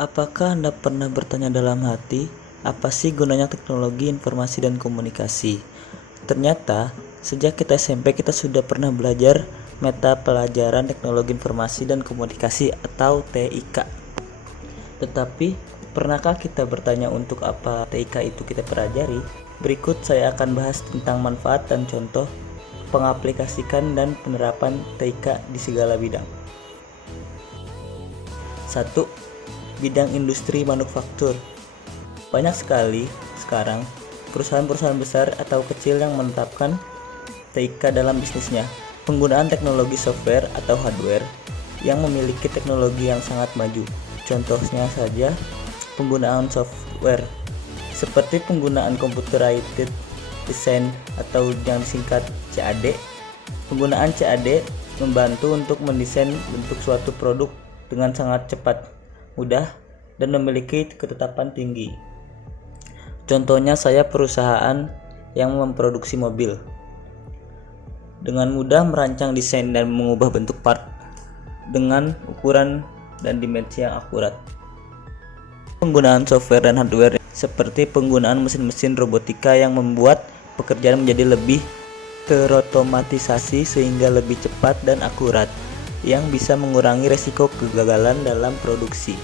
Apakah Anda pernah bertanya dalam hati, apa sih gunanya teknologi informasi dan komunikasi? Ternyata, sejak kita SMP kita sudah pernah belajar mata pelajaran teknologi informasi dan komunikasi atau TIK. Tetapi, pernahkah kita bertanya untuk apa TIK itu kita pelajari? Berikut saya akan bahas tentang manfaat dan contoh pengaplikasikan dan penerapan TIK di segala bidang. 1. Bidang industri manufaktur. Banyak sekali sekarang perusahaan-perusahaan besar atau kecil yang menetapkan TIK dalam bisnisnya. Penggunaan teknologi software atau hardware yang memiliki teknologi yang sangat maju. Contohnya saja penggunaan software seperti penggunaan computer aided design atau yang disingkat CAD. Penggunaan CAD membantu untuk mendesain bentuk suatu produk dengan sangat cepat, mudah, dan memiliki ketetapan tinggi. Contohnya saya perusahaan yang memproduksi mobil. Dengan mudah merancang desain dan mengubah bentuk part dengan ukuran dan dimensi yang akurat. Penggunaan software dan hardware seperti penggunaan mesin-mesin robotika yang membuat pekerjaan menjadi lebih terotomatisasi sehingga lebih cepat dan akurat, yang bisa mengurangi resiko kegagalan dalam produksi.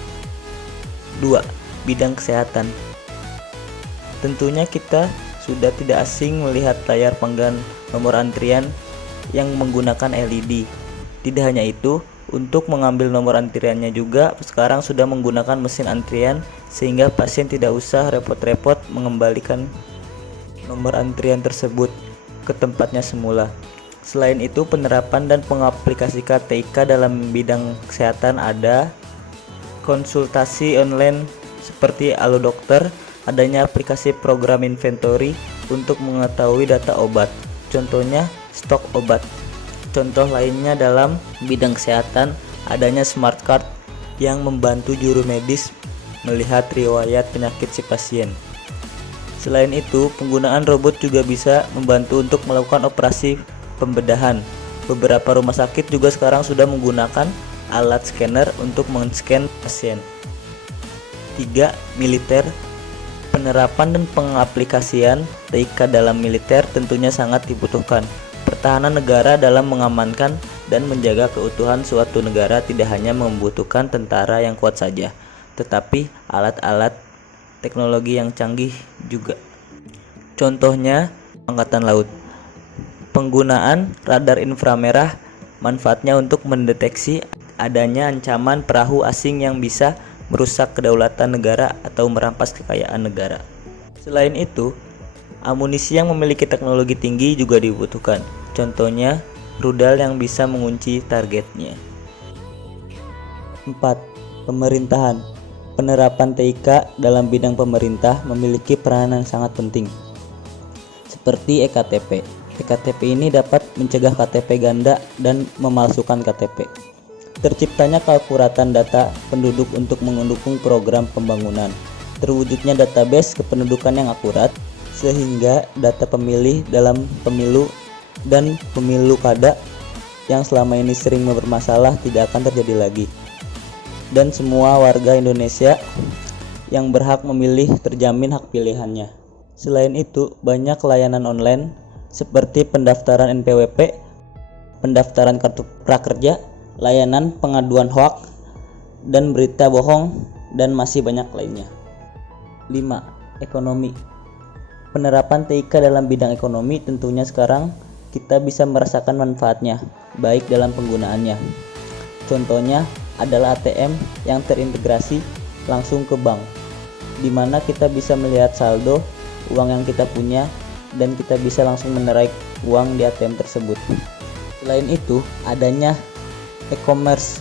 2. Bidang kesehatan. Tentunya kita sudah tidak asing melihat layar panggilan nomor antrian yang menggunakan LED. Tidak hanya itu, untuk mengambil nomor antriannya juga sekarang sudah menggunakan mesin antrian sehingga pasien tidak usah repot-repot mengembalikan nomor antrian tersebut ke tempatnya semula. Selain itu, penerapan dan pengaplikasikan TIK dalam bidang kesehatan ada konsultasi online seperti Halo Dokter, adanya aplikasi program inventory untuk mengetahui data obat, contohnya stok obat. Contoh lainnya dalam bidang kesehatan adanya smart card yang membantu juru medis melihat riwayat penyakit si pasien. Selain itu, penggunaan robot juga bisa membantu untuk melakukan operasi pembedahan. Beberapa rumah sakit juga sekarang sudah menggunakan alat scanner untuk men-scan pasien. 3. Militer. Penerapan dan pengaplikasian TIK dalam militer tentunya sangat dibutuhkan. Pertahanan negara dalam mengamankan dan menjaga keutuhan suatu negara tidak hanya membutuhkan tentara yang kuat saja, tetapi alat-alat teknologi yang canggih juga. Contohnya, Angkatan Laut. Penggunaan radar inframerah manfaatnya untuk mendeteksi adanya ancaman perahu asing yang bisa merusak kedaulatan negara atau merampas kekayaan negara. Selain itu, amunisi yang memiliki teknologi tinggi juga dibutuhkan. Contohnya, rudal yang bisa mengunci targetnya. 4. Pemerintahan. Penerapan TIK dalam bidang pemerintah memiliki peranan yang sangat penting, seperti eKTP. eKTP ini dapat mencegah KTP ganda dan memalsukan KTP. Terciptanya keakuratan data penduduk untuk mendukung program pembangunan. Terwujudnya database kependudukan yang akurat, sehingga data pemilih dalam pemilu dan pemilu kada yang selama ini sering bermasalah tidak akan terjadi lagi. Dan semua warga Indonesia yang berhak memilih terjamin hak pilihannya. Selain itu, banyak layanan online seperti pendaftaran NPWP, pendaftaran kartu prakerja, layanan pengaduan hoaks dan berita bohong, dan masih banyak lainnya. 5. Ekonomi. Penerapan TIK dalam bidang ekonomi tentunya sekarang kita bisa merasakan manfaatnya, baik dalam penggunaannya. Contohnya adalah ATM yang terintegrasi langsung ke bank, di mana kita bisa melihat saldo uang yang kita punya dan kita bisa langsung menarik uang di ATM tersebut. Selain itu, adanya e-commerce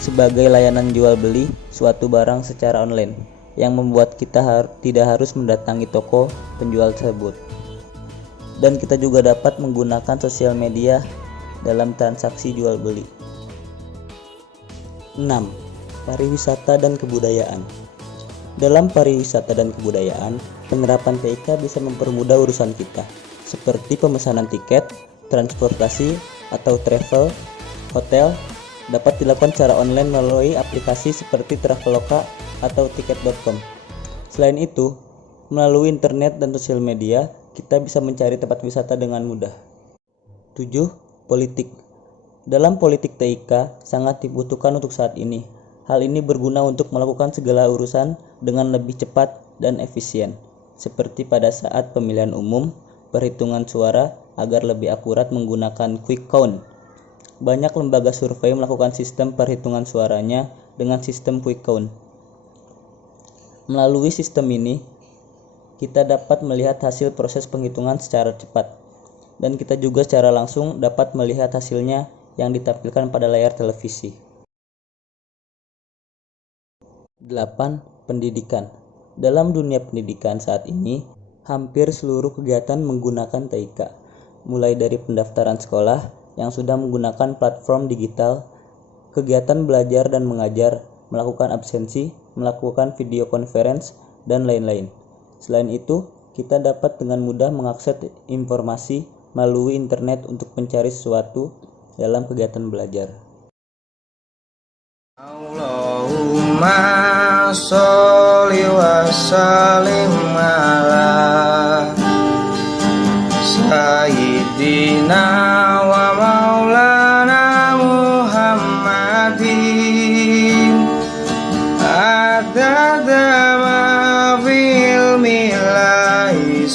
sebagai layanan jual beli suatu barang secara online yang membuat kita tidak harus mendatangi toko penjual tersebut. Dan kita juga dapat menggunakan sosial media dalam transaksi jual beli. 6. Pariwisata dan kebudayaan. Dalam pariwisata dan kebudayaan, penerapan TIK bisa mempermudah urusan kita, seperti pemesanan tiket, transportasi atau travel, hotel, dapat dilakukan secara online melalui aplikasi seperti Traveloka atau Tiket.com. Selain itu, melalui internet dan sosial media, kita bisa mencari tempat wisata dengan mudah. 7. Politik. Dalam politik TIK sangat dibutuhkan untuk saat ini. Hal ini berguna untuk melakukan segala urusan dengan lebih cepat dan efisien, seperti pada saat pemilihan umum, perhitungan suara agar lebih akurat menggunakan quick count. Banyak lembaga survei melakukan sistem perhitungan suaranya dengan sistem quick count. Melalui sistem ini, kita dapat melihat hasil proses penghitungan secara cepat, dan kita juga secara langsung dapat melihat hasilnya yang ditampilkan pada layar televisi. 8. Pendidikan. Dalam dunia pendidikan saat ini, hampir seluruh kegiatan menggunakan TIK, mulai dari pendaftaran sekolah yang sudah menggunakan platform digital, kegiatan belajar dan mengajar, melakukan absensi, melakukan video conference, dan lain-lain. Selain itu, kita dapat dengan mudah mengakses informasi melalui internet untuk mencari sesuatu dalam kegiatan belajar. Allahumma sholli wa sallim ala sayyidina wa maulana Muhammadin adada ma fil milahi